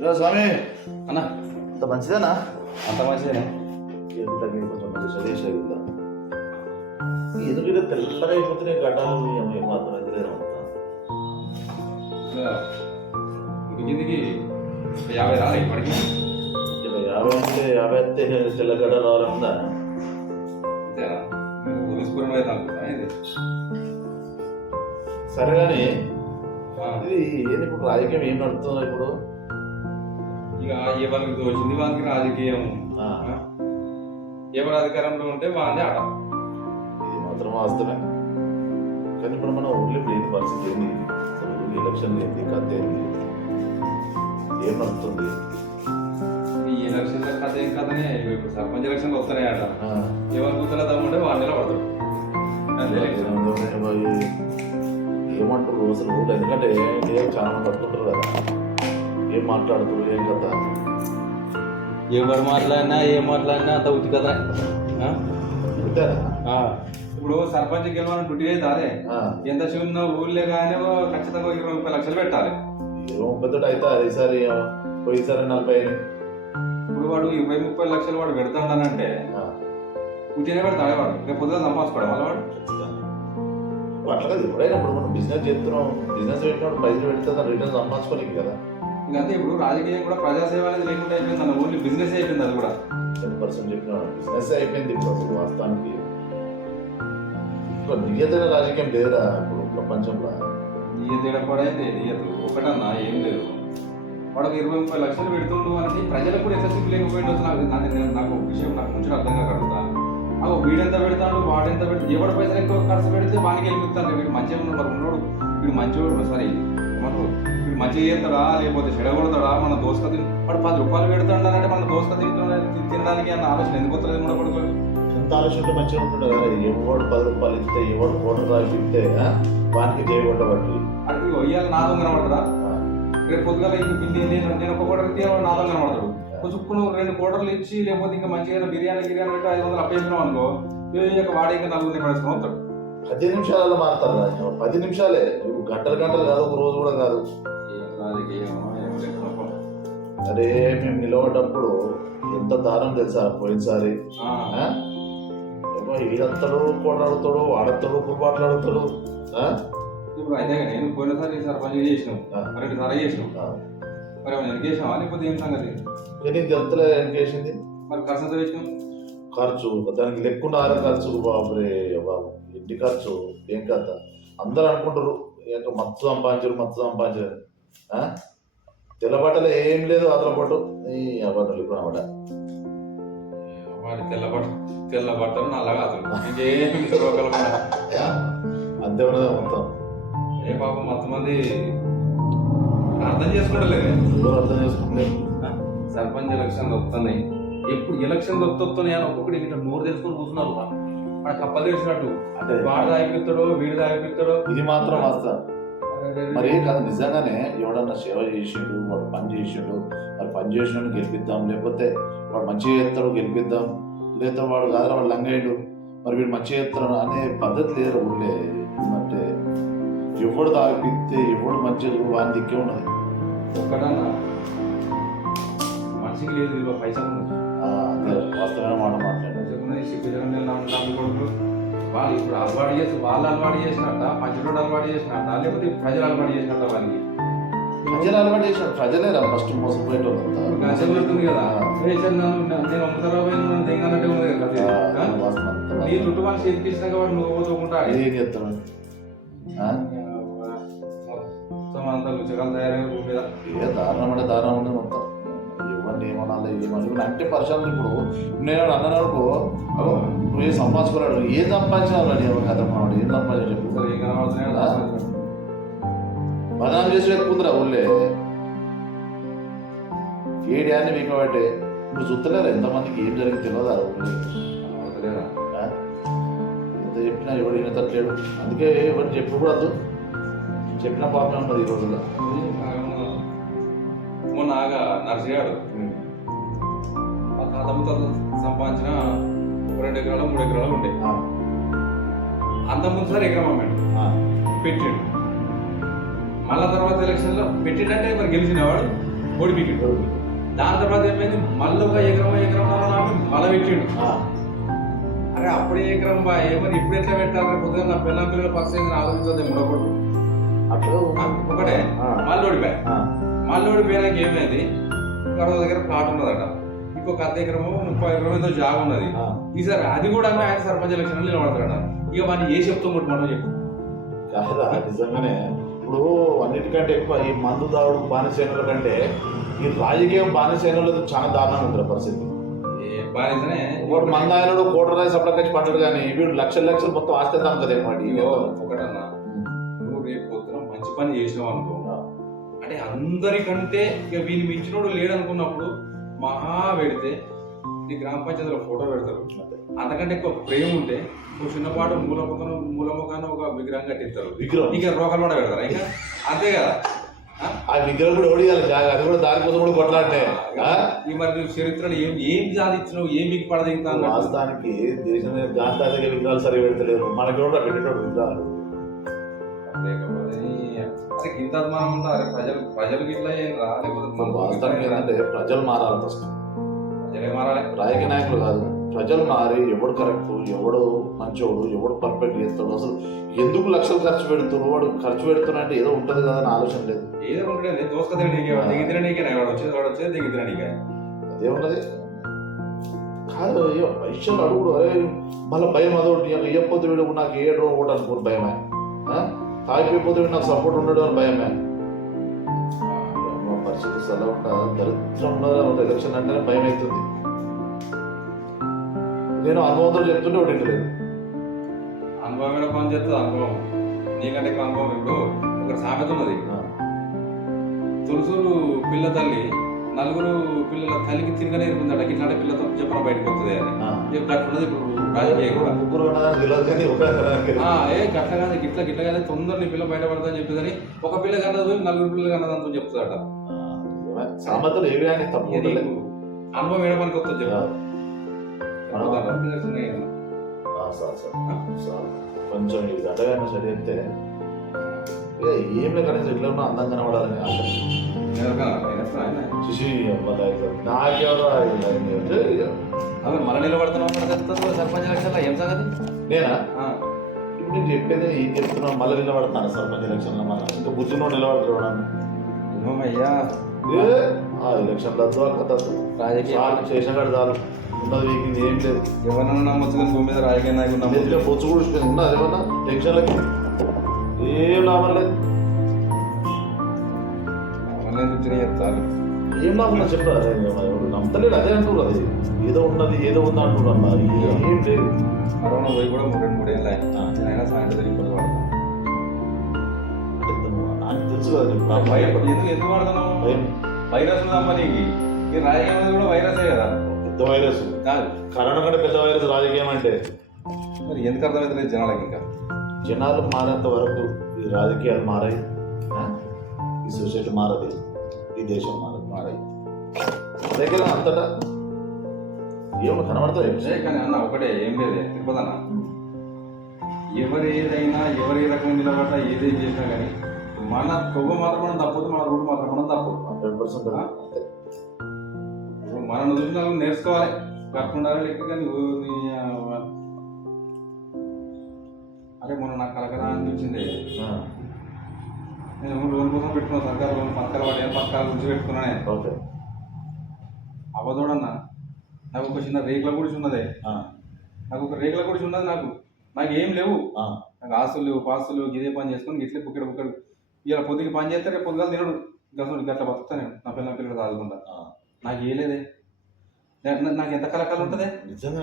స్వామి! అన్న. అంత మంచిదేనా? అంత మంచిదేనే? ఎందుకంటే తెల్లగా అయిపోతున్నాయి గడ్డాలు? ఏమో మాత్రం అయితే అంతా ఉడికిందికి ఒక యాభై రాలే ఇప్పటికి యాభై అంటే యాభై అయితే తెల్ల గడ్డ రావాలన్నా అంతేనా అయితే అనుకుంటా ఇది. సరే కానీ ఇది ఏంది ఇప్పుడు రాజకీయం ఏం నడుస్తుందో ఇప్పుడు? ఇక వాళ్ళకి తోచింది వాళ్ళకి రాజకీయం? ఎవరు అధికారంలో ఉంటే వాళ్ళే ఆట. ఇది మాత్రం వాస్తవమే. కానీ ఇప్పుడు మన ఊళ్ళో ఇప్పుడు ఏంది? పరిస్థితి ఏంది అసలు ఎలక్షన్ ఏంది కథ ఏంది? ఏం నడుస్తుంది? ఈ ఎలక్షన్ కథ ఏం కథనే? ఇప్పుడు సర్పంచ్ ఎలక్షన్లు వస్తున్నాయట ఆ, ఎవరు కూతురు తమ్ముంటే వాళ్ళు నిలబడతారు ఏముందో ఏమంటారు? అసలు ఎందుకంటే చాలా మంది పట్టుకుంటారు కదా? ఏం మాట్లాడుతారు ఏం కథ? ఎవరు మాట్లాడినా ఏం మాట్లాడినా అంత ఉత్తి కదా ఇప్పుడు సర్పంచ్ గెలవాలని డ్యూటీ అయితే అదే ఎంత చిన్న ఊళ్ళే కానీ ఖచ్చితంగా ఇరవై ముప్పై లక్షలు పెట్టాలి. ఏమో పెద్దోడు అయితే ఈసారి పోయినసారి నలభై అయినాయి. ఇప్పుడు వాడు ఇరవై ముప్పై లక్షలు వాడు పెడతాడనంటే ఉట్టినే పెడతాడే వాడు. రేపు పొద్దున సంపాదించుకోవడం వల్ల వాడు. అట్లా కాదు. ఎవరైనా ఇప్పుడు మనం బిజినెస్ చేస్తున్నాం. బిజినెస్ పెట్టినప్పుడు పైసలు పెడితే రిటర్న్ సంపాదించుకోనికి కదా. ఇంకంతే ఇప్పుడు రాజకీయం కూడా ప్రజాసేవ అనేది లేకుండా అయిపోయింది అన్న ఓన్లీ బిజినెస్ అయిపోయింది అది కూడా. పర్సెంట్ చెప్పిన బిజినెస్ అయిపోయింది ఇప్పుడు అసలు వాస్తవానికి. నిజమైన రాజకీయం లేదురా ఇప్పుడు ప్రపంచంలో. ఏ తేడపడైతే నియదు ఒకటన్నా ఏం లేదు. వాడికి ఇరవై ముప్పై లక్షలు పెడుతుండు అని ప్రజలకు కూడా ఎంత సిగ్గు లేకపోయిందో నాకు నాకు ఒక విషయం నాకు ముందు అర్థం కాకడుగుతా అగో వీడెంత పెడతాడు వాడెంత పెడతాడు ఎవరి పైసలు ఎక్కువ ఖర్చు పెడితే వానికి వెళ్ళిపోతాను వీడు మంచిగా ఉన్నాడు ఉన్నాడు వీడు మంచివాడు సారీ. ఏమంటారు మంచిగా చేస్తాడా? లేకపోతే చెడగొడతాడా? మన దోసక తిని వాడు పది రూపాయలు పెడతాడు అంటే మన దోసక తింటున్నా తినడానికి అన్న ఆలోచన ఎందుకు వస్తుంది మన కొడుకు ఎంత ఆలోచన మంచిగా ఉంటుంది కదా ఎవడు పది రూపాయలు ఇస్తే ఎవడు కోట రాసి ఇస్తే వానికి చేయబడ్డబట్టి. అడిగి ఇవాళ నా దొంగ కనబడతారా రేపు పొద్దుగాల ఇంక పిల్లి నేను నేను ఒక కోటర్ ఇస్తే వాడు నా దొంగ కనబడతాడు? కొంచెం నువ్వు రెండు కోటర్లు ఇచ్చి లేకపోతే ఇంకా మంచిగా బిర్యానీ గిర్యానీ పెట్టి ఐదు వందలు అప్పేసినావు అనుకో వాడి ఇంకా నలుగురిని పడేసుకుని వస్తాడు. పది నిమిషాలలో మారుతారు. పది నిమిషాలే. నువ్వు గంటలు గంటలు కాదు ఒక రోజు కూడా కాదు. అరే మేము నిలబడ్డప్పుడు ఎంత దారుణం తెలుసా? పోయినసారి? ఏమో ఈడత్తాడు కొట్లాడుతాడు వాడతాడు కుర్బాట్లాడుతాడు ఆ? ఇప్పుడు అయితే నేను పోయినసారి సర్పంచ్ ఆ. మరి చేసినావా లేకపోతే ఏం సంగతి? చేసింది మరి ఖర్చు ఎంత పెట్టినావు ఖర్చు దానికి లెక్కున్న ఆరే ఖర్చు. బాబురే బాబు. ఖర్చు ఏం కథ? అందరు అనుకుంటారు ఏంటో మత్తు సంపాదించారు మత్తు సంపాదించారు? తెల్లబట్టలు ఏం లేదు అదల పట్టు. ఈ ఇప్పుడు అన్నమాట వాడి తెల్ల బట్ట తెల్ల బట్టలు నల్లగా అతను. ఇంకేం రోగాలు కూడా అంతే ఉన్నదే మొత్తం. ఏ పాపం మొత్తం మంది అర్థం చేసుకోవట్లేదు ఎవరు అర్థం చేసుకుంటే సర్పంచ్ ఎలక్షన్లు వస్తున్నాయి. ఎప్పుడు ఎలక్షన్లు వస్తున్నాయి అని ఒక్కొక్కటి ఇట్లా నోరు తెలుసుకొని కూర్చున్నారు. మన కప్పలు తెలిసినట్టు అంటే వాడు తాగిపిస్తాడో వీడు తాగిపిస్తాడో ఇది మాత్రం వాస్తా మరి కాదు నిజంగానే ఎవడన్నా సేవ చేసిండు వాడు పని చేసిండు మరి పని చేసిన గెలిపిద్దాం లేకపోతే వాడు మంచిగా చేస్తాడు గెలిపిద్దాం లేదా వాడు కాదు వాడు లంగాయుడు మరి వీడు మంచిగా చేస్తాడు అనే పద్ధతి లేదు ఊళ్ళే. అంటే ఎవడు తాగిపిస్తే ఎవడు మంచిగా వాని దిక్కే ఉన్నది. ఒక్కడన్నా మనిషికి లేదు ఇదిగో పైసలు ఉన్నాయి సిగ్గుజనం నమ్మి కొడుకులు వాళ్ళు ఇప్పుడు అలవాటు చేసి వాళ్ళు అలవాటు చేసినట్ట పంచరోడు అలవాటు చేసినట్ట లేకపోతే ప్రజలు అలవాటు చేసినట్ట వాళ్ళకి? ప్రజలు అలవాటు చేసిన ప్రజలేరా ఫస్ట్ మోసపోయేటోళ్ళంతా. పెడుతుంది కదా. నేను అమ్ముతారా తెంగనట్టే ఉంది కదా నీ. చుట్టూ వాళ్ళు చేతికిచ్చినాక వాడు నువ్వు ఏం చేస్తాను? మొత్తం అంతా రుచికలు తయారై మీద దారుణం అంటే దారుణం ఉంది మొత్తం. ఇవన్నీ ఏమనాలి ఏమని ఇప్పుడు అంటే పరిశ్రమలు ఇప్పుడు నేను అన్నాను అనుకో నువ్వు ఏం సంపాదించుకోరాడు ఏం సంపాదించినావు అని ఎవరు కథ మావాడు ఏం సంపాదించాడు? బదనాం చేసి ఎక్కుందిరా ఊళ్ళే? ఏడి అని మీకు బట్టే నువ్వు చూస్తలేరా ఎంతమందికి ఏం జరిగింది తెలియదా ఊళ్ళో. ఆ? ఎంత చెప్పినా ఎవడు వినతట్లేడు. అందుకే ఎవరు చెప్పకూడదు చెప్పిన పాపమే ఉన్నది ఈ రోజుల్లో. మొన్న ఆగా నర్సిగాడు. ముత్తాత సంపాదించిన రెండు ఎకరాలు మూడు ఎకరాలు ఉండే. అంత ముందు సార్ ఎకరం అమ్మాడు. పెట్టిండు. మళ్ళా తర్వాత ఎలక్షన్లో పెట్టిండంటే మరి గెలిచిన వాడు ఓడిపికిండు దాని తర్వాత ఏమైంది? మళ్ళీ ఒక ఎకరం ఎకరం మళ్ళీ పెట్టిండు. అరే అప్పుడే ఎకరం బా ఏమని ఇప్పుడు ఎట్లా పెట్టాలి? పొద్దున నా పిల్లల పిల్లల పరిస్థితి ఆలోచించదు అట్లా ఒకటే. మళ్ళీ ఓడిపోయా. మళ్ళీ ఓడిపోయాక ఏమైంది? ఇంకో దగ్గర ప్లాట్ ఉన్నదట. ఇంకొక అర్ధ ఎకరము ముప్పై ఎకరం ఏదో జాగ ఉన్నది. ఈసారి అది కూడా ఆయన సర్పంచ్ ఎలక్షన్ నిలబడతాడట. ఇక వాడిని ఏ చెప్తాం కొట్టు మనం చెప్పు. కాదా నిజంగానే ఇప్పుడు అన్నిటికంటే ఎక్కువ ఈ మందు తాగుడు బానిసేనుల కంటే ఈ రాజకీయం బానిసేనులది చాలా దారుణంగా ఉంటుంది పరిస్థితి. ఏ బానిసనే? ఒకటి మంద ఆయనడు కోట రాయి సప్లకచ్చి పడ్డాడు కానీ వీడు లక్షల లక్షలు మొత్తం ఆస్తి కదా ఒకటన్నా. నువ్వు రేపు పొద్దున మంచి పని చేసినావు అనుకో. అంటే అందరికంటే ఇక వీని మించినోడు లేడు అనుకున్నప్పుడు మహా పెడితే నీ గ్రామ పంచాయతీలో ఫోటో పెడతారు. అంతకంటే ఎక్కువ ప్రేమ ఉంటే నువ్వు చిన్నపాటు మూల ముఖం మూల ముఖాన ఒక విగ్రహం కట్టిస్తారు. విగ్రహం? ఇక రోకలు కూడా పెడతారా ఇంకా? అంతే కదా. ఆ? విగ్రహం కూడా ఓడియాలి అది కూడా దానికోసం కూడా కొట్లాడితే. ఆ? ఈ మరి నువ్వు చరిత్రలో ఏం ఏం సాధించినావు ఏం మీకు పడదిగుతా వాస్తవానికి దేశం గాంధీ విగ్రహాలు సరిగా పెడతలేరు. మనకి కూడా పెట్టేటోడు విగ్రహాలు. అరే ఇంత అభిమానం ఉందా అరే ప్రజలు ప్రజలకు ఇట్లా ఏం రా వాస్తవానికి ఏంటంటే ప్రజలు మారాలి ఫస్ట్ ప్రజలే మారాలి. రాజకీయ నాయకులు కాదు. ప్రజలు మారి ఎవడు కరెక్ట్ ఎవడు మంచోడు ఎవడు పర్ఫెక్ట్ చేస్తాడు అసలు ఎందుకు లక్షలు ఖర్చు పెడుతున్నాడు? వాడు ఖర్చు పెడుతున్నా అంటే ఏదో ఉంటుంది కదా అని ఆలోచన లేదు. ఏదో ఉంటుంది దోసుక నీకే దిగిద్దిన నీకే వాడు వచ్చేది వాడు వచ్చేది దిగిద్దిన నీకే. అదేమున్నది కాదు అయ్యో పైసలు అడుగుడు మళ్ళీ భయం అదొకటి ఇవ్వకపోతే వీడు నాకు ఏడు ఒకటి అనుకోరు భయమే. ఆ? తాగిపోతే వీడు నాకు సపోర్ట్ ఉండడు అని భయమే. పరిస్థితి అలా ఉంటా దరిద్రం ఉన్నది ఎలక్షన్ అంటేనే భయం అవుతుంది. నేను అనుభవంతో చెప్తుంటే ఒకటి ఇంటలేదు అనుభవం కూడా పని చేస్తుంది అనుభవం. నీకంటే ఎక్కువ అనుభవం ఇప్పుడు ఒక సామెత ఉన్నది. తులసూరు పిల్ల తల్లి నలుగురు పిల్లల తల్లికి తిరగనే ఇరుకుందట. ఇట్లాంటి పిల్లతో చెప్పిన బయటకు వస్తుంది అని. ఇప్పుడు ఇప్పుడు. ముగ్గురు దానికి ఆ, ఏ గట్ల కాదు గిట్ల గిట్ల కాదు. తొందర నీ పిల్ల బయటపడతా చెప్పేదని ఒక పిల్ల కన్నది పోయి నలుగురు పిల్లలు కన్నదంతా చెప్తాడట. సామెతలు ఏవి అని తప్పు అనుభవం సార్ సార్. కొంచెం ఇది గడ్డగా సరి అయితే ఏం లేదు కనీసం ఇట్లా ఉన్నా అందంగా కనబడాలని ఆశ. చూసి నాకెవరు మన నిలబడుతున్నాం మన సర్పంచ్ ఎలక్షన్లో ఏం సంగతి? నేనా? ఇప్పుడు నేను చెప్పేది ఏం చెప్తున్నావు మళ్ళీ నిలబడతాను సర్పంచ్ ఎలక్షన్లో మళ్ళీ? ఇంకా బుద్ధిలో నిలబడుతున్నాను ఏమయ్యా? ఆ ఎలక్షన్లో వద్దు ఆ కథ వద్దు. రాజకీయ చాలు చేసిన కాడ చాలు. ఉన్నది వీకింది ఏం లేదు. ఎవరన్నా నమ్మొచ్చు కానీ భూమి మీద రాజకీయ నాయకుడు నమ్మొచ్చు బొచ్చు కూడా. ఉన్నది ఏమన్నా టెన్షన్లకి ఏం లాభం లేదు. అవన్నీ చెప్తారు. ఏం లాభం చెప్పారు. నమ్మతలేడు అదే అంటున్నారు అది. ఏదో ఉన్నది ఏదో ఉంది అంటున్నారు మరి ఏం లేదు. కరోనా పోయి కూడా రెండు మూడేళ్ళు అయినా సాయంత్రం అంటే నాకు తెలుసు కదా ఎందుకు ఎందుకు పడుతున్నావు భయం. వైరస్ ఉందమ్మా నీకు? ఈ రాజకీయం అనేది కూడా వైరసే కదా. పెద్ద వైరస్. కాదు. కరోనా కంటే పెద్ద వైరస్ రాజకీయం అంటే. మరి ఎందుకు అర్థమవుతుంది జనాలకి ఇంకా? జనాలు మారేంత వరకు ఈ రాజకీయాలు మారాయి? ఈ సొసైటీ మారదు ఈ దేశం మారదు. మారాయి. దగ్గర అంతటా ఏమో కనబడతాయి కానీ అన్న ఒకటే ఏం లేదే తిరుపతి అన్న ఎవరు ఏదైనా ఎవరు ఏ రకం నిలబడ్డా ఏదేం చేసినా కానీ మన కొవ్వు మాత్రం మనం తప్పదు మన రూట్ మాత్రం మనం తప్పదు. హండ్రెడ్ పర్సెంట్ ఇప్పుడు మనం చూసి వాళ్ళు నేర్చుకోవాలి. కట్టుకుండాలి లెక్క కానీ అరే మొన్న నాకు కలకరా అనిపించింది. నేను లోన్ కోసం పెట్టుకున్నా సర్కారు లోన్ పథకాలు పడ్డాయి పథకాల గురించి పెట్టుకున్నానే. ఓకే. అవ్వదోడన్నా నాకు ఒక చిన్న రేకుల గుడిచి ఉన్నదే. నాకు ఒక రేకుల గుడిచి ఉన్నది నాకు. నాకు ఏం లేవు. నాకు ఆస్తులు లేవు పాస్తులు లేవు ఇదే పని చేసుకొని ఇట్లే బుక్కడు బుక్కడు. ఇలా పొద్దుకి పని చేస్తే రేపు పొద్దుగా తినడు. గసడు గట్ల బతుకుతా నేను నా పిల్లల పిల్లలు తాగుకుంటా నాకు ఏ లేదే. నాకు ఎంత కలకాలు ఉంటుంది? నిజంగా